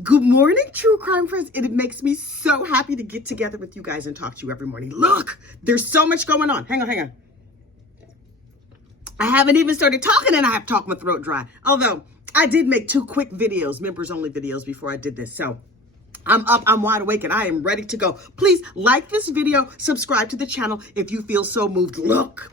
Good morning, true crime friends. It makes me so happy to get together with you guys and talk to you every morning. Look, there's so much going on. Hang on. I haven't even started talking and I have talked my throat dry. Although I did make 2 quick videos, members only videos before I did this. So I'm up, I'm wide awake, and I am ready to go. Please like this video, subscribe to the channel if you feel so moved. Look,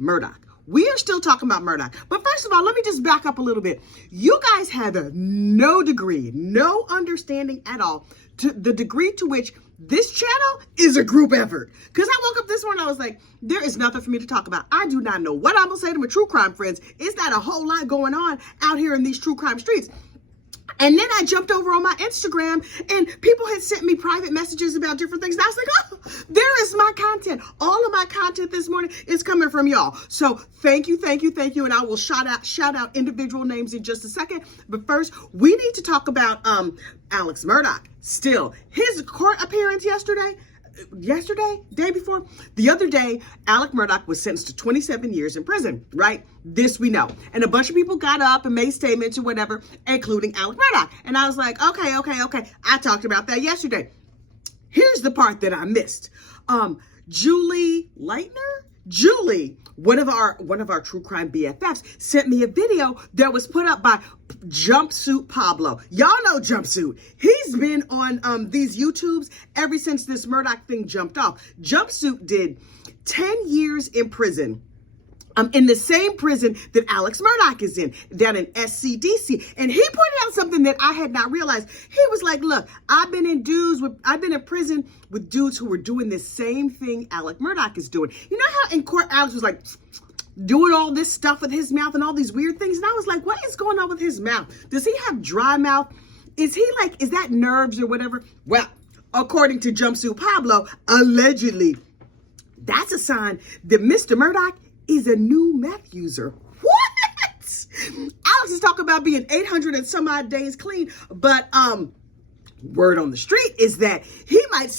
Murdaugh. We are still talking about Murdaugh. But first of all, let me just back up a little bit. You guys have no degree, no understanding at all to the degree to which this channel is a group effort. Because I woke up this morning, I was like, there is nothing for me to talk about. I do not know what I'm going to say to my true crime friends. It's not a whole lot going on out here in these true crime streets. And then I jumped over on my Instagram and people had sent me private messages about different things. And I was like, oh, there is my content. All of my content this morning is coming from y'all. So thank you. And I will shout out individual names in just a second. But first, we need to talk about Alex Murdaugh. Still, his court appearance day before, the other day, Alex Murdaugh was sentenced to 27 years in prison, right? This we know. And a bunch of people got up and made statements or whatever, including Alex Murdaugh. And I was like, okay. I talked about that yesterday. Here's the part that I missed. Julie, one of our true crime BFFs, sent me a video that was put up by Jumpsuit Pablo. Y'all know Jumpsuit. He's been on these YouTubes ever since this Murdaugh thing jumped off. Jumpsuit did 10 years in prison. In the same prison that Alex Murdaugh is in, down in SCDC. And he pointed out something that I had not realized. He was like, look, I've been in prison with dudes who were doing the same thing Alex Murdaugh is doing. You know how in court Alex was like doing all this stuff with his mouth and all these weird things? And I was like, what is going on with his mouth? Does he have dry mouth? Is that nerves or whatever? Well, according to Jumpsuit Pablo, allegedly, that's a sign that Mr. Murdaugh is a new meth user. What? Alex is talking about being 800 and some odd days clean, but word on the street is that he might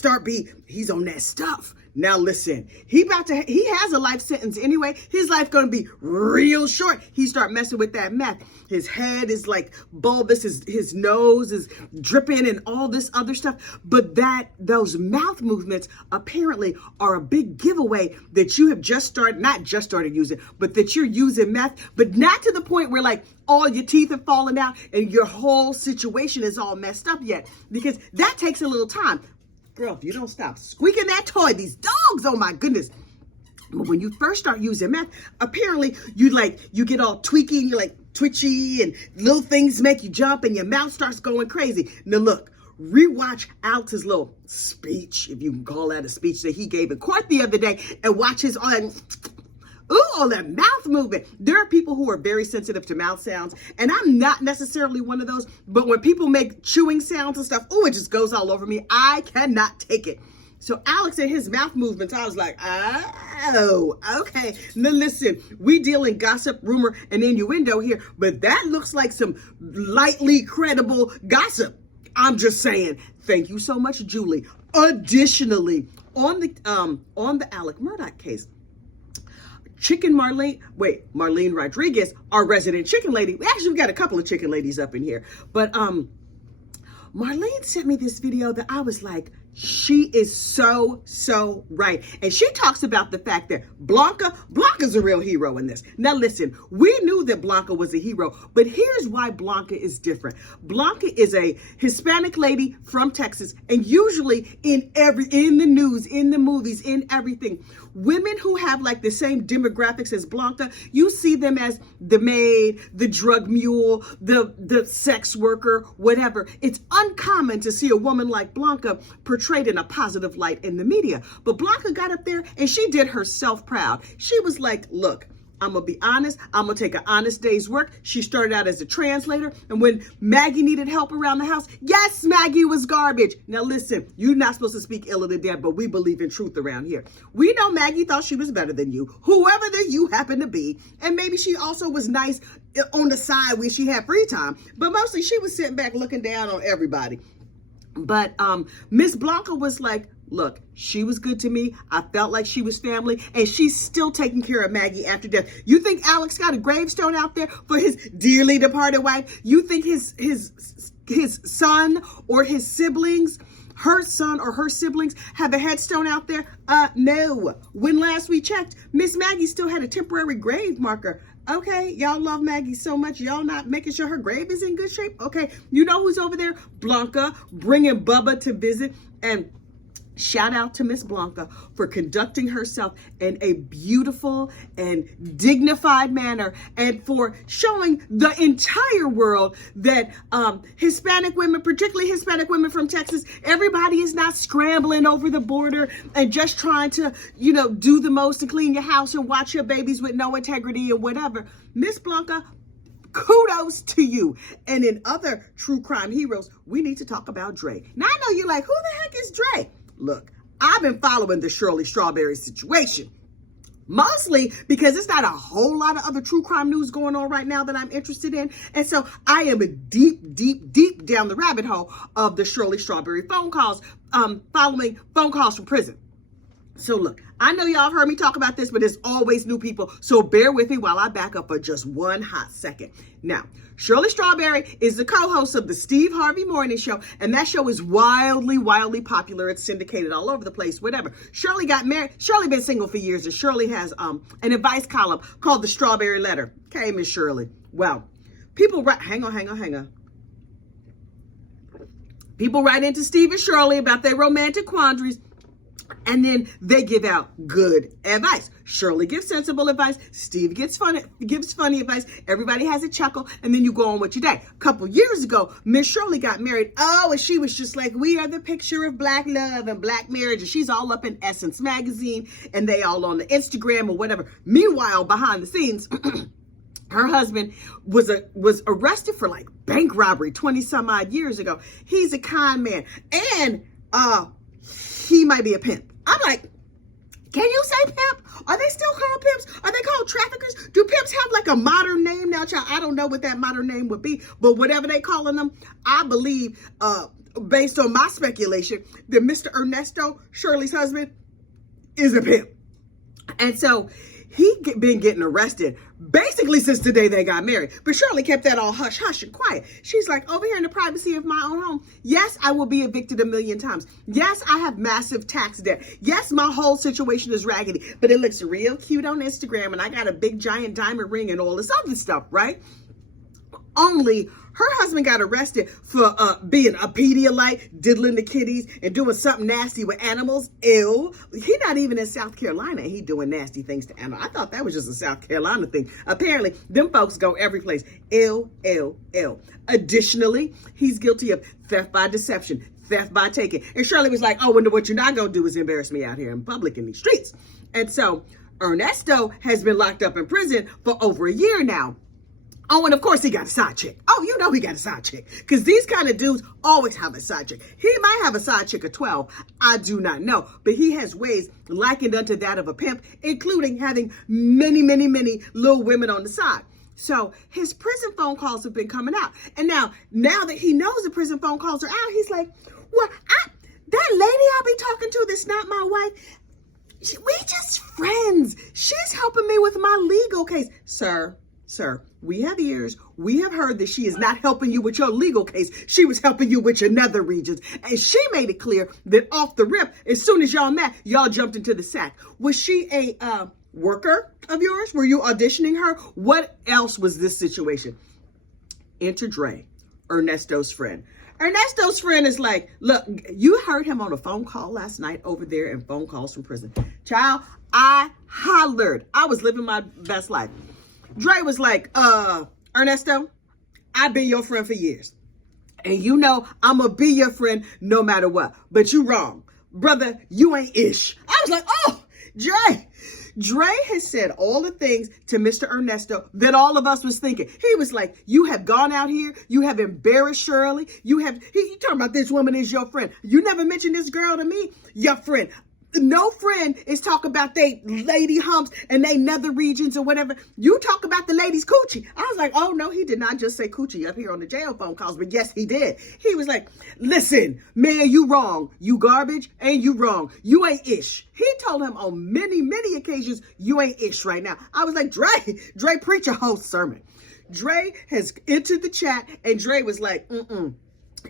he's on that stuff. Now listen, he has a life sentence anyway. His life gonna be real short. He start messing with that meth. His head is like bulbous, his nose is dripping and all this other stuff. But those mouth movements apparently are a big giveaway that you have not just started using, but that you're using meth, but not to the point where like all your teeth have fallen out and your whole situation is all messed up yet, because that takes a little time. Girl, if you don't stop squeaking that toy, these dogs, oh my goodness. But when you first start using meth, apparently you get all tweaky and you're like twitchy and little things make you jump and your mouth starts going crazy. Now look, rewatch Alex's little speech, if you can call that a speech, that he gave in court the other day, and watch all that mouth movement. There are people who are very sensitive to mouth sounds, and I'm not necessarily one of those, but when people make chewing sounds and stuff, it just goes all over me. I cannot take it. So Alex and his mouth movements, I was like, oh, okay. Now listen, we deal in gossip, rumor, and innuendo here, but that looks like some lightly credible gossip. I'm just saying. Thank you so much, Julie. Additionally, on the Alex Murdaugh case, Marlene Rodriguez, our resident chicken lady. We got a couple of chicken ladies up in here. But Marlene sent me this video that I was like, she is so right. And she talks about the fact that Blanca's a real hero in this. Now listen, we knew that Blanca was a hero, but here's why Blanca is different. Blanca is a Hispanic lady from Texas, and usually in the news, in the movies, in everything, women who have like the same demographics as Blanca, you see them as the maid, the drug mule, the sex worker, whatever. It's uncommon to see a woman like Blanca portrayed in a positive light in the media. But Blanca got up there and she did herself proud. She was like, look, I'm going to be honest. I'm going to take an honest day's work. She started out as a translator. And when Maggie needed help around the house, yes, Maggie was garbage. Now listen, you're not supposed to speak ill of the dead, but we believe in truth around here. We know Maggie thought she was better than you, whoever that you happen to be. And maybe she also was nice on the side when she had free time. But mostly she was sitting back looking down on everybody. But Miss Blanca was like, Look, she was good to me. I felt like she was family, and she's still taking care of Maggie after death. You think Alex got a gravestone out there for his dearly departed wife? You think his son or his siblings, her son or her siblings, have a headstone out there? No. When last we checked, Miss Maggie still had a temporary grave marker. Okay, y'all love Maggie so much, y'all not making sure her grave is in good shape? Okay, you know who's over there? Blanca, bringing Bubba to visit. And shout out to Miss Blanca for conducting herself in a beautiful and dignified manner, and for showing the entire world that Hispanic women, particularly Hispanic women from Texas, everybody is not scrambling over the border and just trying to, do the most to clean your house and watch your babies with no integrity or whatever. Miss Blanca, kudos to you. And in other true crime heroes, we need to talk about Dre. Now, I know you're like, who the heck is Dre? Look, I've been following the Shirley Strawberry situation, mostly because there's not a whole lot of other true crime news going on right now that I'm interested in. And so I am deep down the rabbit hole of the Shirley Strawberry phone calls, following phone calls from prison. So look, I know y'all have heard me talk about this, but there's always new people. So bear with me while I back up for just one hot second. Now, Shirley Strawberry is the co-host of the Steve Harvey Morning Show, and that show is wildly popular. It's syndicated all over the place, whatever. Shirley got married. Shirley been single for years, and Shirley has an advice column called The Strawberry Letter. Okay, Miss Shirley. Well, people write, hang on. People write into Steve and Shirley about their romantic quandaries, and then they give out good advice. Shirley gives sensible advice. Steve gives funny advice. Everybody has a chuckle, and then you go on with your day. A couple years ago, Miss Shirley got married. Oh, and she was just like, we are the picture of black love and black marriage. And she's all up in Essence magazine, and they all on the Instagram or whatever. Meanwhile, behind the scenes, her husband was arrested for like bank robbery 20 some odd years ago. He's a con man, and he might be a pimp. I'm like, can you say pimp? Are they still called pimps? Are they called traffickers? Do pimps have like a modern name now, child? I don't know what that modern name would be, but whatever they calling them, I believe, based on my speculation, that Mr. Ernesto, Shirley's husband, is a pimp. And so he been getting arrested basically since the day they got married. But Shirley kept that all hush and quiet. She's like, over here in the privacy of my own home, yes, I will be evicted 1,000,000 times. Yes, I have massive tax debt. Yes, my whole situation is raggedy, but it looks real cute on Instagram, and I got a big giant diamond ring and all this other stuff, right? Only her husband got arrested for being a Pedialyte, diddling the kitties, and doing something nasty with animals. Ew. He not even in South Carolina, and he doing nasty things to animals. I thought that was just a South Carolina thing. Apparently, them folks go every place. Ew. Additionally, he's guilty of theft by deception, theft by taking. And Shirley was like, oh, what you're not going to do is embarrass me out here in public in these streets. And so Ernesto has been locked up in prison for over a year now. Oh, and of course he got a side chick. Oh, you know he got a side chick. Because these kind of dudes always have a side chick. He might have a side chick of 12. I do not know. But he has ways likened unto that of a pimp, including having many little women on the side. So his prison phone calls have been coming out. And now that he knows the prison phone calls are out, he's like, well, that lady I'll be talking to that's not my wife, we just friends. She's helping me with my legal case. Sir, we have ears. We have heard that she is not helping you with your legal case. She was helping you with your nether regions. And she made it clear that off the rip, as soon as y'all met, y'all jumped into the sack. Was she a worker of yours? Were you auditioning her? What else was this situation? Enter Dre, Ernesto's friend. Ernesto's friend is like, look, you heard him on a phone call last night over there in phone calls from prison. Child, I hollered. I was living my best life. Dre was like, Ernesto, I've been your friend for years. And you know I'm going to be your friend no matter what. But you wrong. Brother, you ain't ish. I was like, oh, Dre has said all the things to Mr. Ernesto that all of us was thinking. He was like, you have gone out here. You have embarrassed Shirley. He talking about this woman is your friend. You never mentioned this girl to me. Your friend. No friend is talking about they lady humps and they nether regions or whatever. You talk about the lady's coochie. I was like, oh no, he did not just say coochie up here on the jail phone calls, but yes, he did. He was like, listen, man, you wrong. You garbage and you wrong. You ain't ish. He told him on many, many occasions, you ain't ish right now. I was like, Dre, preach a whole sermon. Dre has entered the chat and Dre was like,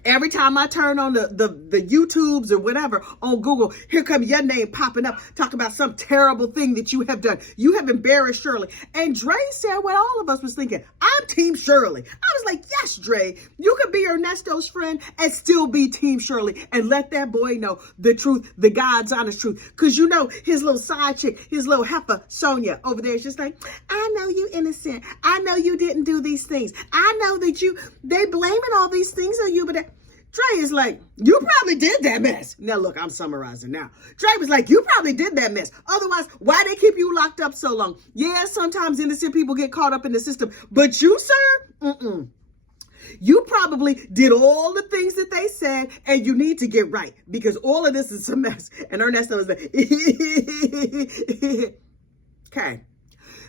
Every time I turn on the YouTubes or whatever on Google, here come your name popping up, talking about some terrible thing that you have done. You have embarrassed Shirley. And Dre said what all of us was thinking. I'm Team Shirley. I was like, yes, Dre, you could be Ernesto's friend and still be Team Shirley and let that boy know the truth, the God's honest truth. Because you know, his little side chick, his little heifer, Sonia, over there is just like, I know you innocent. I know you didn't do these things. I know that they blaming all these things on you, but Dre is like, you probably did that mess. Now, look, I'm summarizing now. Dre was like, you probably did that mess. Otherwise, why they keep you locked up so long? Yeah, sometimes innocent people get caught up in the system. But you, sir, you probably did all the things that they said, and you need to get right because all of this is a mess. And Ernesto was like, okay.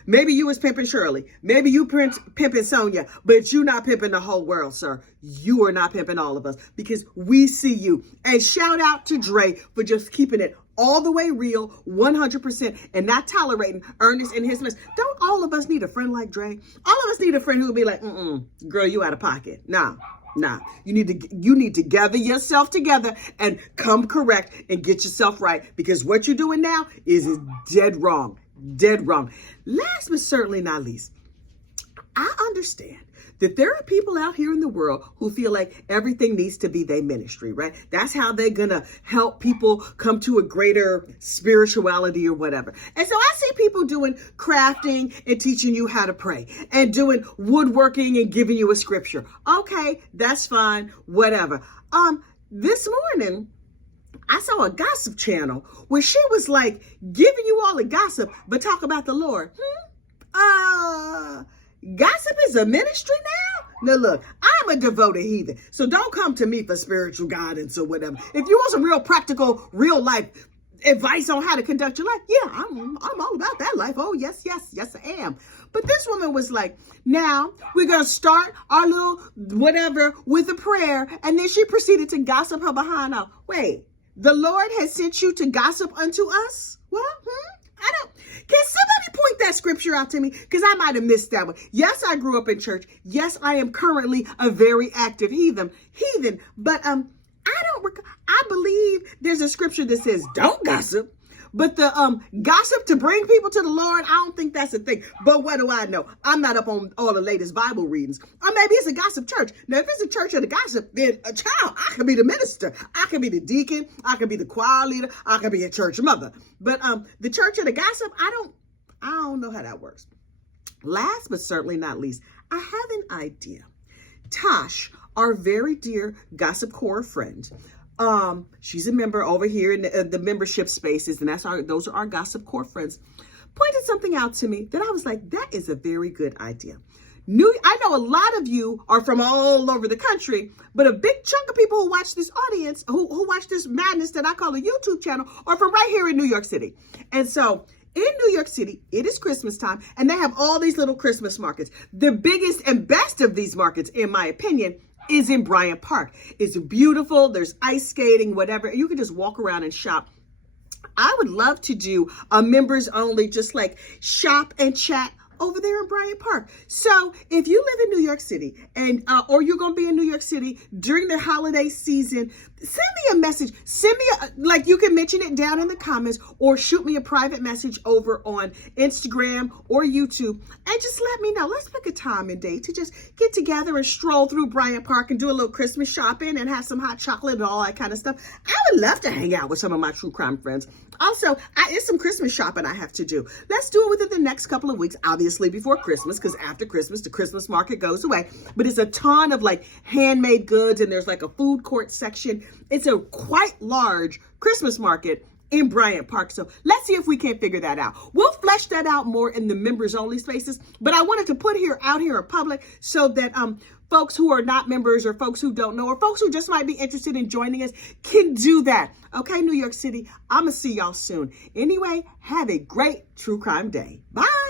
Maybe you was pimping Shirley. Maybe you pimping Sonia, but you not pimping the whole world, sir. You are not pimping all of us because we see you. And shout out to Dre for just keeping it all the way real, 100%, and not tolerating Ernest and his mess. Don't all of us need a friend like Dre? All of us need a friend who will be like, girl, you out of pocket. Nah. You need to gather yourself together and come correct and get yourself right because what you're doing now is dead wrong. Dead wrong. Last but certainly not least, I understand that there are people out here in the world who feel like everything needs to be their ministry, right? That's how they're going to help people come to a greater spirituality or whatever. And so I see people doing crafting and teaching you how to pray and doing woodworking and giving you a scripture. Okay, that's fine, whatever. This morning, I saw a gossip channel where she was like giving you all the gossip, but talk about the Lord. Gossip is a ministry now? Now look, I'm a devoted heathen, so don't come to me for spiritual guidance or whatever. If you want some real practical, real life advice on how to conduct your life, yeah, I'm all about that life. Oh, yes, I am. But this woman was like, now we're going to start our little whatever with a prayer. And then she proceeded to gossip her behind out. Wait. The Lord has sent you to gossip unto us? What? Can somebody point that scripture out to me? Because I might have missed that one. Yes, I grew up in church. Yes, I am currently a very active heathen. But I believe there's a scripture that says don't gossip. But the gossip to bring people to the Lord, I don't think that's a thing. But what do I know? I'm not up on all the latest Bible readings. Or maybe it's a gossip church. Now, if it's a church of the gossip, then a child, I could be the minister. I could be the deacon. I could be the choir leader. I could be a church mother. But the church of the gossip, I don't know how that works. Last but certainly not least, I have an idea. Tosh, our very dear Gossip Core friend, she's a member over here in the membership spaces, and those are our Gossip Core friends, pointed something out to me that I was like, that is a very good idea. I know a lot of you are from all over the country, but a big chunk of people who watch this audience, who watch this madness that I call a YouTube channel, are from right here in New York City. And so in New York City, it is Christmas time, and they have all these little Christmas markets. The biggest and best of these markets, in my opinion, is in Bryant Park. It's beautiful. There's ice skating, whatever. You can just walk around and shop. I would love to do a members only, just like shop and chat over there in Bryant Park. So if you live in New York City and or you're going to be in New York City during the holiday season, send me a message. Send me like you can mention it down in the comments or shoot me a private message over on Instagram or YouTube and just let me know. Let's pick a time and date to just get together and stroll through Bryant Park and do a little Christmas shopping and have some hot chocolate and all that kind of stuff. I would love to hang out with some of my true crime friends. Also, it's some Christmas shopping I have to do. Let's do it within the next couple of weeks, obviously before Christmas, because after Christmas, the Christmas market goes away. But it's a ton of like handmade goods and there's like a food court section. It's a quite large Christmas market in Bryant Park. So let's see if we can't figure that out. We'll flesh that out more in the members only spaces, but I wanted to put out here in public so that folks who are not members or folks who don't know or folks who just might be interested in joining us can do that. Okay, New York City, I'm gonna see y'all soon. Anyway, have a great true crime day. Bye.